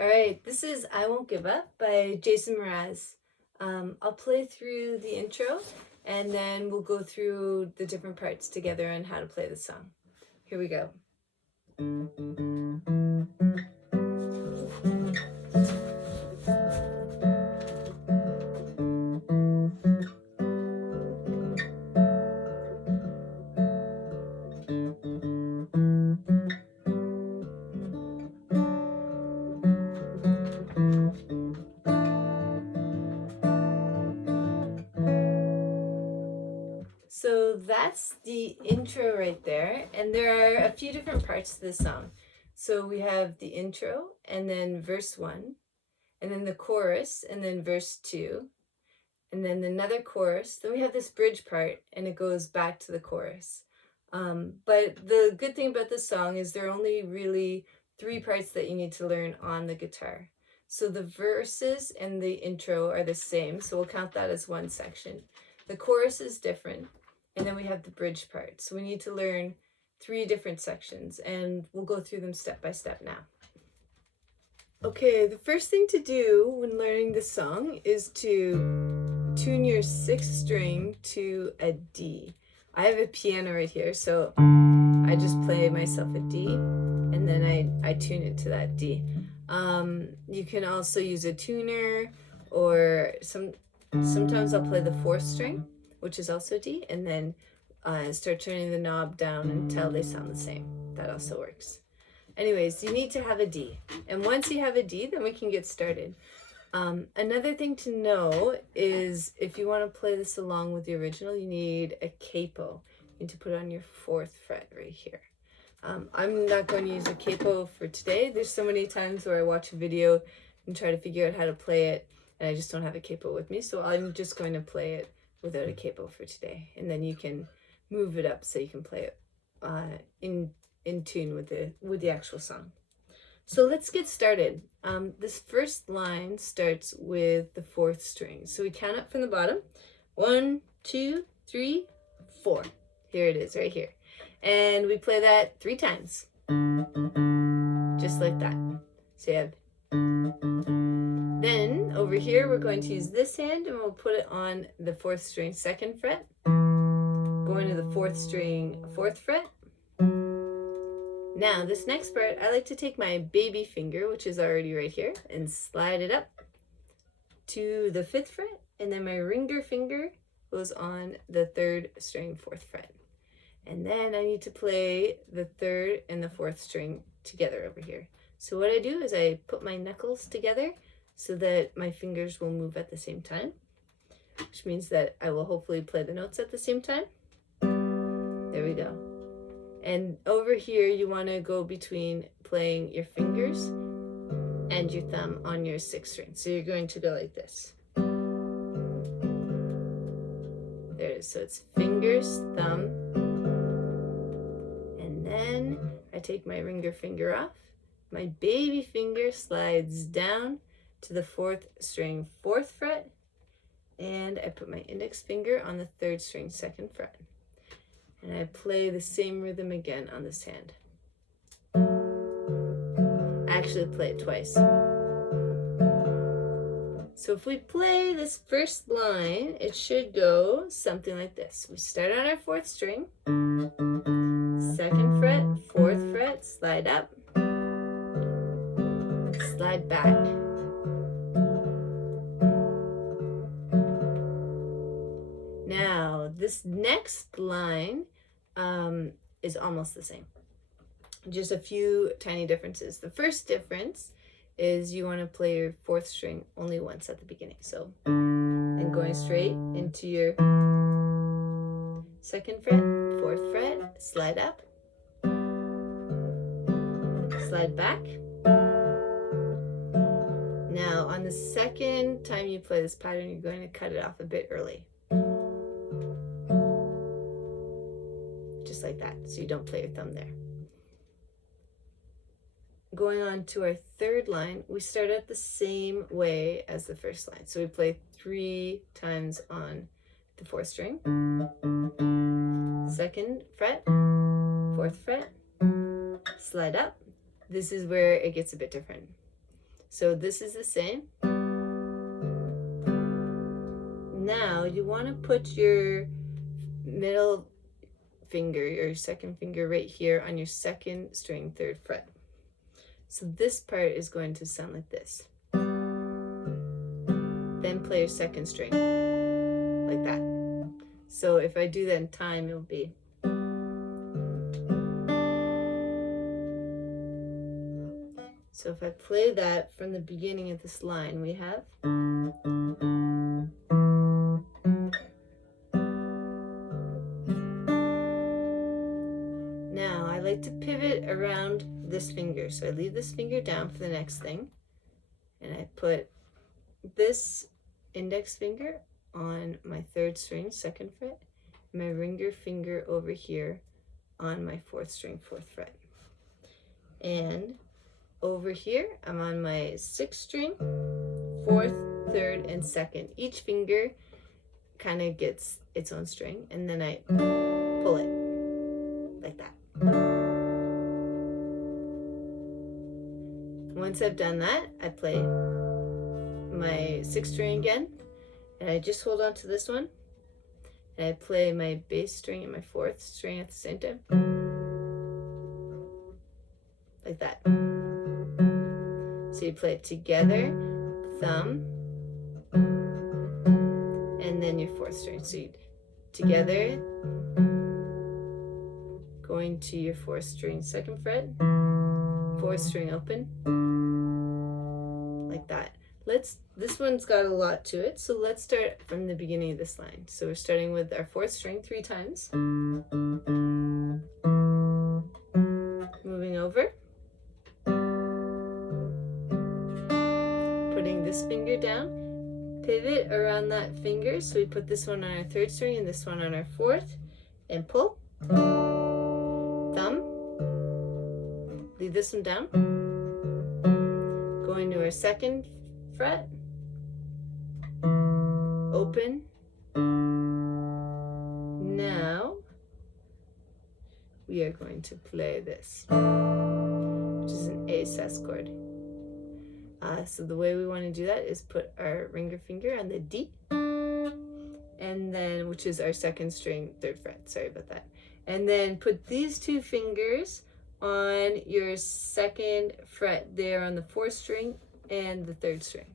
All right, this is I Won't Give Up by Jason Mraz. I'll play through the intro and then we'll go through the different parts together on how to play the song. Here we go. So that's the intro right there, and there are a few different parts to the song. So we have the intro, and then verse 1, and then the chorus, and then verse 2, and then another chorus. Then we have this bridge part, and it goes back to the chorus. But the good thing about this song is there are only really 3 parts that you need to learn on the guitar. So the verses and the intro are the same, so we'll count that as one section. The chorus is different, and then we have the bridge part. So we need to learn 3 different sections, and we'll go through them step by step now. Okay, the first thing to do when learning the song is to tune your 6th string to a D. I have a piano right here, so I just play myself a D, and then I tune it to that D. You can also use a tuner, or sometimes I'll play the 4th string, which is also D, and then start turning the knob down until they sound the same. That also works. Anyways, you need to have a D. And once you have a D, then we can get started. Another thing to know is if you want to play this along with the original, you need a capo. You need to put on your 4th fret right here. I'm not going to use a capo for today. There's so many times where I watch a video and try to figure out how to play it, and I just don't have a capo with me. So I'm just going to play it without a capo for today. And then you can move it up so you can play it in tune with the actual song. So let's get started. This first line starts with the 4th string. So we count up from the bottom. 1, 2, 3, 4. Here it is, right here. And we play that 3 times. Just like that. So you have. Then over here, we're going to use this hand and we'll put it on the 4th string 2nd fret. Going to the 4th string 4th fret. Now, this next part, I like to take my baby finger, which is already right here, and slide it up to the 5th fret, and then my ringer finger goes on the 3rd string 4th fret. And then I need to play the 3rd and the 4th string together over here. So what I do is I put my knuckles together so that my fingers will move at the same time, which means that I will hopefully play the notes at the same time. There we go. And over here, you want to go between playing your fingers and your thumb on your 6th string. So you're going to go like this. There it is. So it's fingers, thumb, and then I take my ringer finger off. My baby finger slides down to the 4th string 4th fret, and I put my index finger on the 3rd string 2nd fret. And I play the same rhythm again on this hand. I actually play it twice. So if we play this first line, it should go something like this. We start on our 4th string, 2nd fret, 4th fret, slide up, slide back. Now, this next line is almost the same. Just a few tiny differences. The first difference is you want to play your 4th string only once at the beginning. So, and going straight into your 2nd fret, 4th fret, slide up, slide back. Now, on the second time you play this pattern, you're going to cut it off a bit early. Just like that, so you don't play your thumb there. Going on to our 3rd line, we start out the same way as the first line. So we play 3 times on the 4th string, 2nd fret, 4th fret, slide up. This is where it gets a bit different. So this is the same. Now you want to put your middle finger, your second finger right here on your second string, 3rd fret. So this part is going to sound like this. Then play your second string, like that. So if I do that in time, it'll be. So if I play that from the beginning of this line, we have. Now I like to pivot around this finger. So I leave this finger down for the next thing. And I put this index finger on my 3rd string, 2nd fret. And my ringer finger over here on my 4th string, 4th fret. And over here, I'm on my 6th string, 4th, 3rd, and 2nd. Each finger kind of gets its own string, and then I pull it like that. Once I've done that, I play my 6th string again, and I just hold on to this one, and I play my bass string and my 4th string at the same time, like that. So you play it together, thumb, and then your 4th string. So you together, going to your 4th string, 2nd fret, 4th string open, like that. This one's got a lot to it, so let's start from the beginning of this line. So we're starting with our 4th string 3 times. Moving over. Putting this finger down, pivot around that finger, so we put this one on our 3rd string and this one on our 4th, and pull, thumb, leave this one down, going to our 2nd fret, open. Now we are going to play this, which is an A sus chord. So the way we want to do that is put our ringer finger on the D, and then, which is our 2nd string, 3rd fret, sorry about that. And then put these 2 fingers on your 2nd fret there on the 4th string and the 3rd string.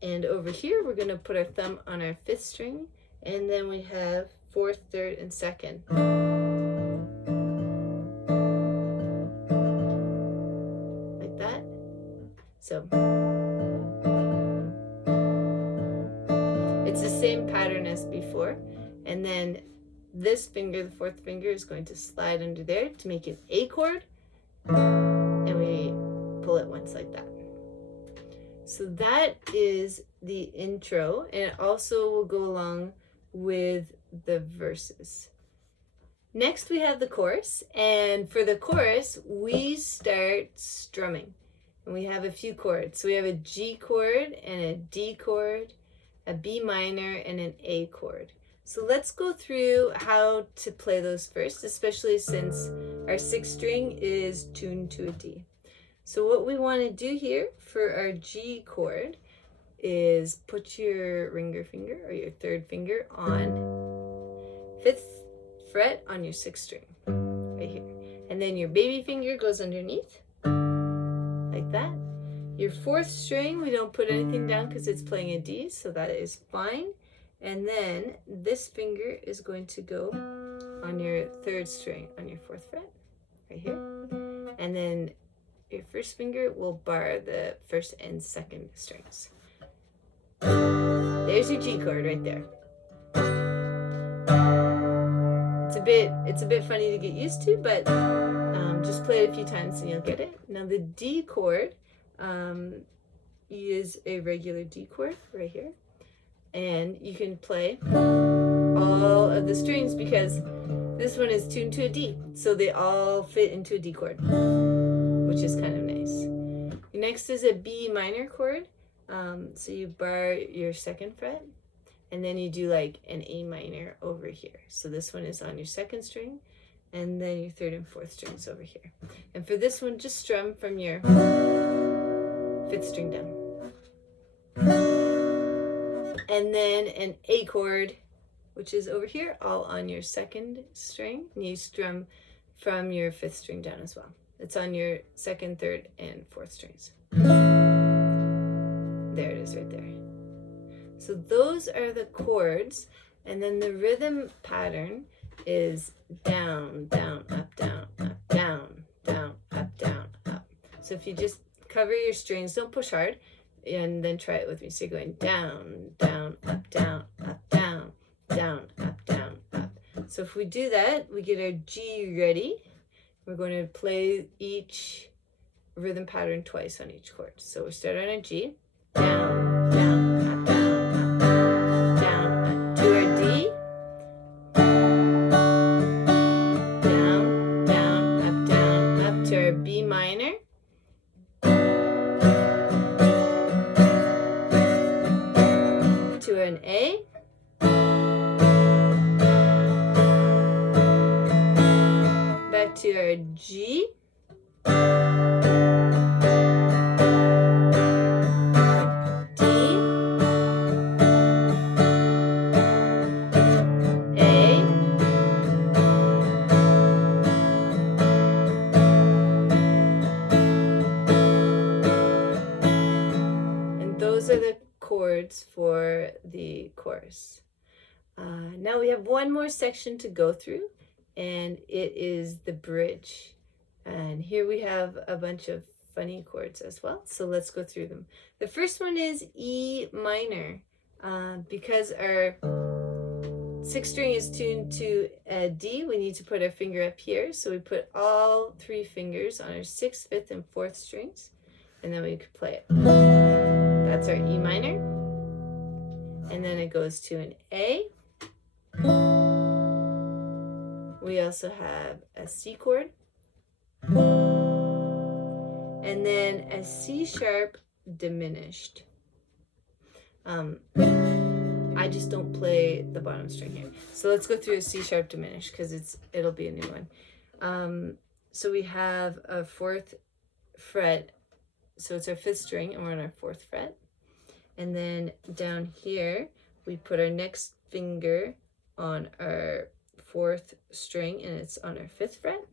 And over here, we're going to put our thumb on our 5th string, and then we have 4th, 3rd, and 2nd. Like that. So it's the same pattern as before, and then this finger, the 4th finger, is going to slide under there to make an A chord, and we pull it once like that. So that is the intro, and it also will go along with the verses. Next we have the chorus, and for the chorus we start strumming. And we have a few chords. So we have a G chord and a D chord, a B minor, and an A chord. So let's go through how to play those first, especially since our 6th string is tuned to a D. So what we want to do here for our G chord is put your ringer finger or your 3rd finger on 5th fret on your 6th string, right here. And then your baby finger goes underneath, like that. Your 4th string, we don't put anything down because it's playing a D, so that is fine. And then this finger is going to go on your 3rd string on your 4th fret, right here. And then your 1st finger will bar the 1st and 2nd strings. There's your G chord right there. It's a bit funny to get used to, but just play it a few times and you'll get it. Now the D chord is a regular D chord right here, and you can play all of the strings because this one is tuned to a D, so they all fit into a D chord, which is kind of nice. Next is a B minor chord. So you bar your 2nd fret, and then you do like an A minor over here. So this one is on your 2nd string, and then your 3rd and 4th strings over here. And for this one, just strum from your 5th string down. And then an A chord, which is over here, all on your 2nd string. And you strum from your 5th string down as well. It's on your 2nd, 3rd, and 4th strings. There it is right there. So those are the chords. And then the rhythm pattern is down, down, up, down, up, down, down, up, down, up. So if you just cover your strings, don't push hard, and then try it with me. So you're going down, down, up, down, up, down, down, up, down, up. So if we do that, we get our G ready. We're going to play each rhythm pattern twice on each chord. So we start on a G, down, down, up, down, up, down, up, to our D, down, down, up, to our B minor, to an A, back to our G, those are the chords for the chorus. Now we have one more section to go through, and it is the bridge. And here we have a bunch of funny chords as well. So let's go through them. The first one is E minor. Because our 6th string is tuned to a D, we need to put our finger up here. So we put all 3 fingers on our 6th, 5th, and 4th strings, and then we could play it. That's our E minor. And then it goes to an A. We also have a C chord. And then a C sharp diminished. I just don't play the bottom string here. So let's go through a C sharp diminished because it'll be a new one. So we have a 4th fret. So it's our 5th string, and we're on our 4th fret. And then down here, we put our next finger on our 4th string, and it's on our 5th fret.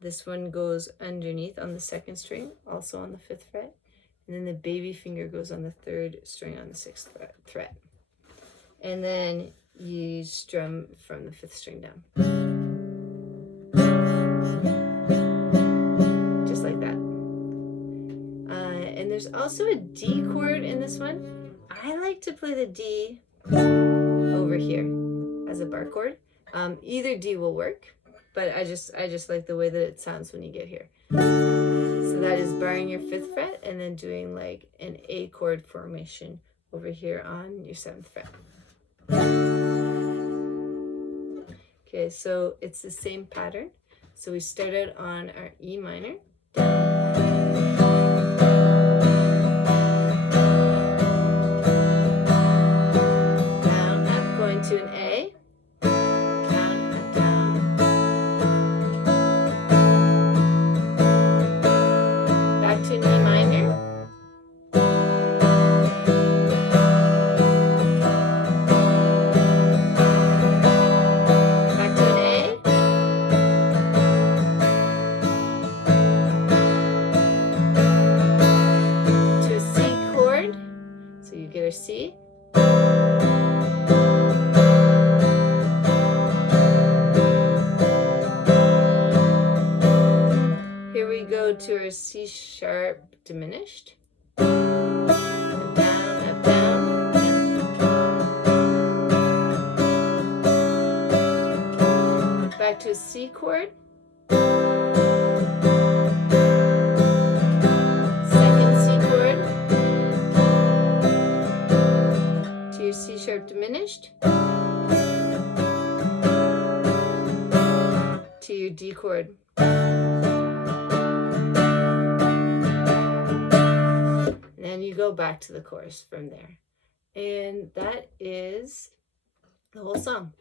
This one goes underneath on the 2nd string, also on the 5th fret. And then the baby finger goes on the 3rd string on the 6th fret. And then you strum from the 5th string down. Just like that. And there's also a D chord in this one. I like to play the D over here as a bar chord. Either D will work, but I just like the way that it sounds when you get here. So that is barring your 5th fret and then doing like an A chord formation over here on your 7th fret. Okay, so it's the same pattern. So we started on our E minor, down, up, going to an A, down, up, down, back to an E minor, back to an A, to a C chord, so you get a C, here we go to our C sharp diminished, and down, up, down, back to a C chord, 2nd C chord, to your C sharp diminished, to your D chord. And then you go back to the chorus from there. And that is the whole song.